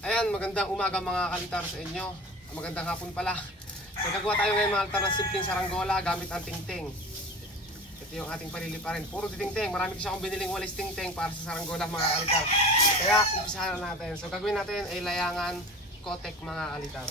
Ayan, magandang umaga mga kalitar sa inyo. Magandang hapon pala. So gagawa tayo ngayon mga kalitar ng simpleng saranggola gamit ang tingting. Ito yung ating paliliparin. Puro tingting. Marami kasi akong biniling walis tingting para sa saranggola mga kalitar. Kaya umpisahan na natin. So gagawin natin ay layangan kotek mga kalitar.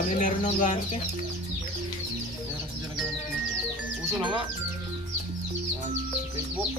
Kami meron ng gante. Meron sa dyan naghanap mo. Uso na nga. Facebook.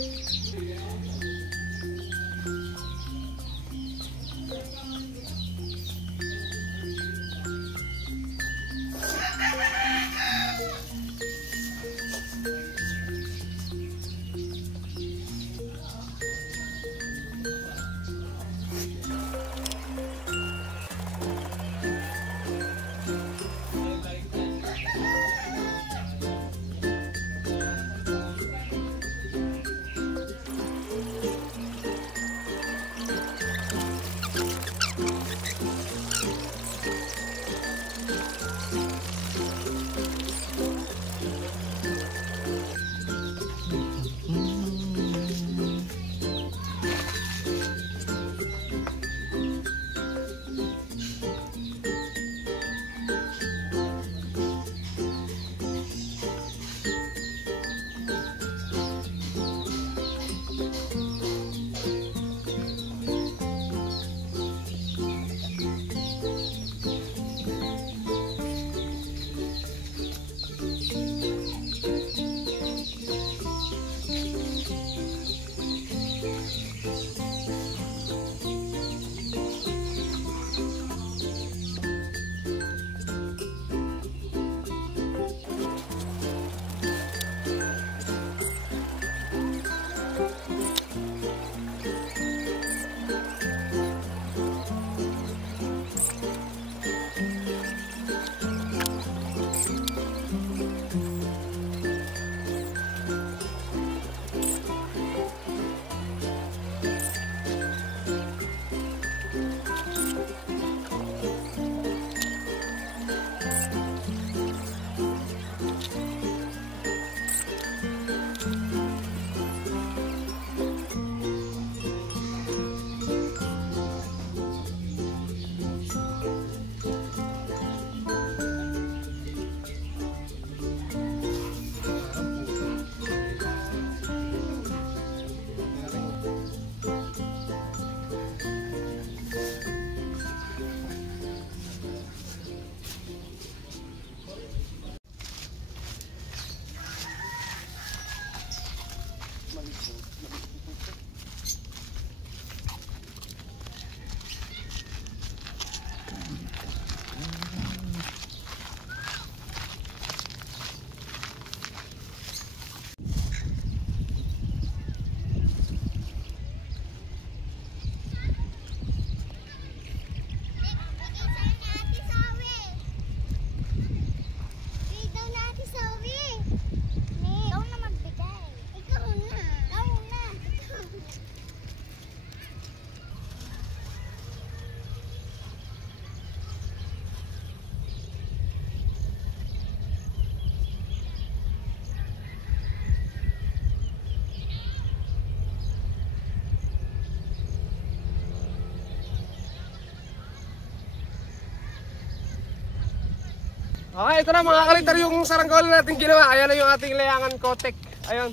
Okay, ito na mga kalitar yung saranggola natin ginawa. Ayan na yung ating layangan kotek. Ayun,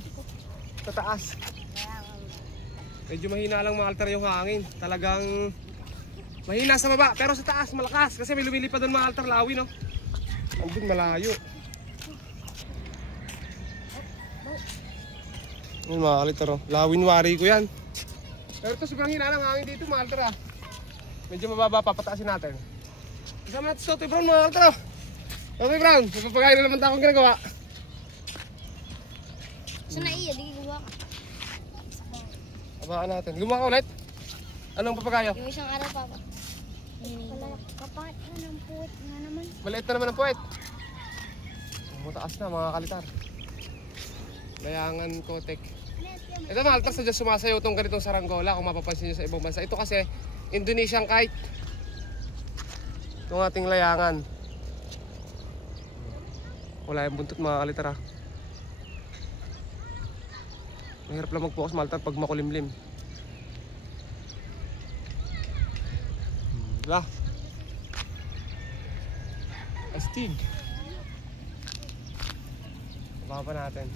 sa taas. Medyo mahina lang mga kalitar yung hangin. Talagang mahina sa baba, pero sa taas malakas. Kasi may lumilipad doon mga kalitar, lawi no. Andun malayo. Ayun mga kalitar oh, lawin wari ko yan. Pero ito sobrang hina lang hangin dito mga kalitar ah. Medyo mababa, papataasin natin. Kasama natin sa Totoy Brown mga kalitar oh. Okay Brown, magpapagayin na naman akong ginagawa. So na iya, di gumawa ka. Abaan natin. Gumawa ka ulit? Anong papagayo? Yung isang araw pa ba? Kapat na ng puwet nga naman. Maliit na naman ang puwet. Mataas na mga kalitar. Layangan kotek. Ito mga kalitar, sadya sumasayaw itong ganitong saranggola kung mapapansin nyo sa ibang bansa. Ito kasi Indonesian kite. Itong ating layangan. Wala yung buntot mga kalitar ha. Mahirap lang mag-focus mga kalitar pag makulimlim. Wala. Astig. Baba natin.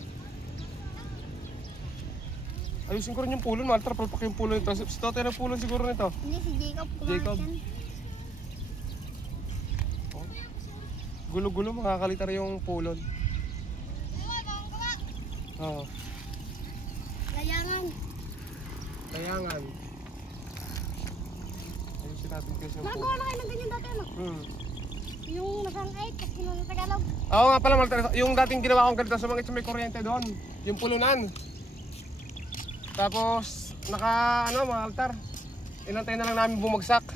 Ayusin ko rin yung pulon mga kalitar. Palpak yung pulon nito. Si Totoy ng pulon siguro nito. Hindi, si Jacob. Jacob. Gulo-gulo mga kalitar yung pulon. Oo. Layangan. Layangan. Ayusin natin kasi yung Nagawa na kayo ng ganyan dati, ano? Yung nasangkait, kasi nung Tagalog. Oo nga pala, yung dating ginawa kong ganito, sumangit sa may kuryente doon. Yung pulunan. Tapos, mga altar. Inantay na lang namin bumagsak.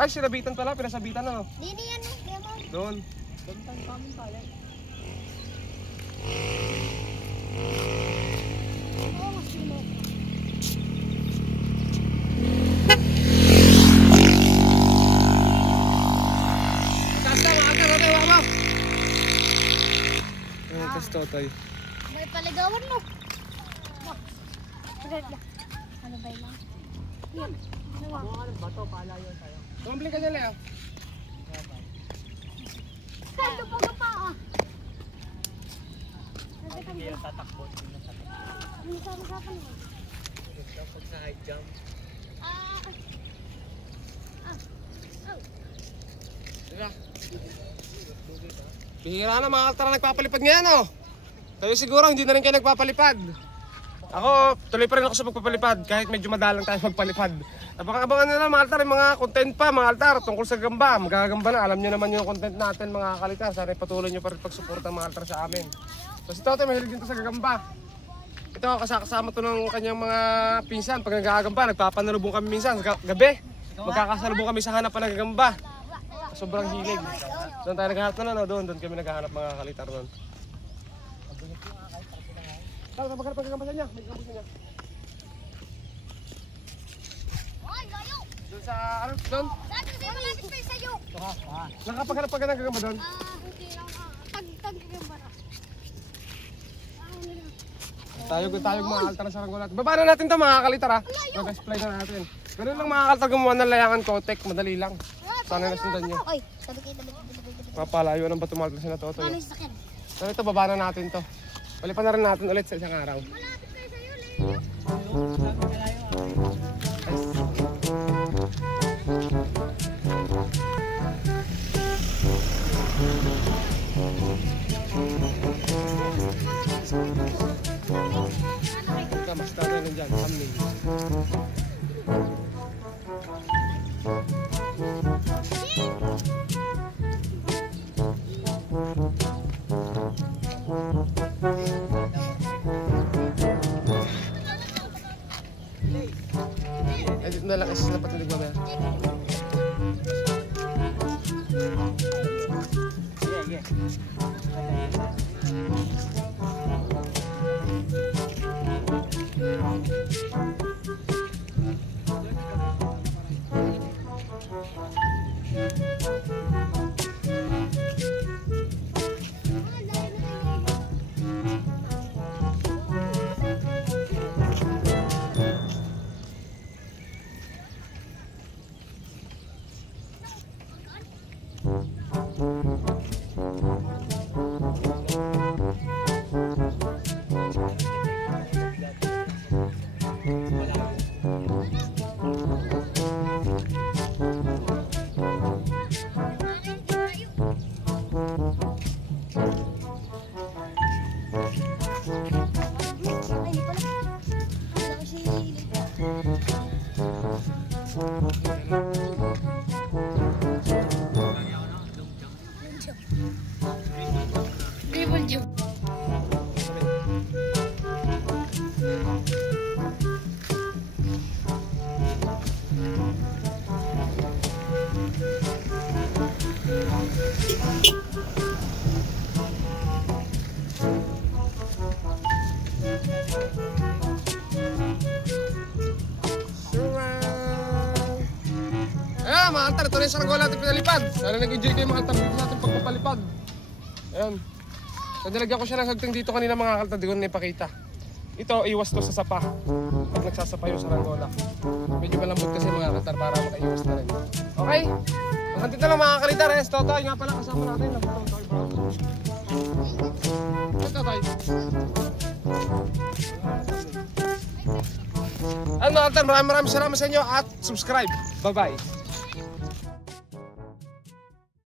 Ay, sinabitan pala, pinasabitan na, no? Dini yan, eh. Doon. Doon tayo kami pala. Oo, mas sino. Tapos Totoy. May paligawan mo. Ano ba yun? Yan. Ano ba? Bato, palayo tayo. Tumbling ka dyan, Leo. Saan pa pa ah? Hindi yung tatakbo. Ano sa usapan mo? Pag sa high jump. Diba? Bihira na mga kaltara nagpapalipad ngayon, oh. Kayo siguro hindi na rin kayo nagpapalipad. Ako, tuloy pa rin ako sa pagpapalipad kahit medyo madalang tayo magpalipad. Napaka-abangan nila mga altar, mga content pa mga altar tungkol sa gamba. Magagamba na, alam nyo naman yung content natin mga kalitar. Sana ipatuloy nyo pa rin pagsuporta mga altar sa amin. So si Totoy mahilig din to sa gagamba. Ito kasama to ng kanyang mga pinsan. Pag nagagamba, nagpapanalubong kami minsan gabi. Magkakasalubong kami sa hanap pa ng gagamba. Sobrang hilig. Doon tayo naghahanap na, no? Doon kami naghahanap mga kalitar doon. Tara, maghanap ng gagamba sa niya. May gagamba sa niya. Doon sa, doon? Sabi ko malapit tayo sa'yo. Nakapaghanap ka ng gagamba doon? Hindi lang. Tag-gagamba na. Tayo mga kaltar na saranggola. Baba na natin to mga kalitar ha. Mag-explain na natin. Ganun lang mga kaltar gumawa ng layangan kotek. Madali lang. Sana nasundan nyo. Oy, sabi kayo tabi. Mapalayo ng bato maltas na to. Ano yung sakyan? So ito, baba na natin to. Palipan na rin natin ulit sa isang araw. Malapit kayo sa'yo, Leo. Mas tayo na dyan. Thumbnail. Edit na lang kasi dapat tulig mamaya. Dribble jump. Ayan mga altar, ito na yung saranggola natin pinalipad. Sana nag-enjoy kayo mga altar dito natin pagpapalipad. Ayan. So nilagyan ko siya ng hagting dito kanina mga altar, di ko na ipakita. Ito, iwas to sa sapa. Pag nagsasapa yung saranggola. Medyo malambot kasi mga altar para makaiwas na rin. Okay? Hanggang dito lang mga kalitar. Yes, Totoy nga pala kasama natin. Totoy bro. Yes, Totoy. Ano altar, maraming salamat sa inyo at subscribe. Bye-bye.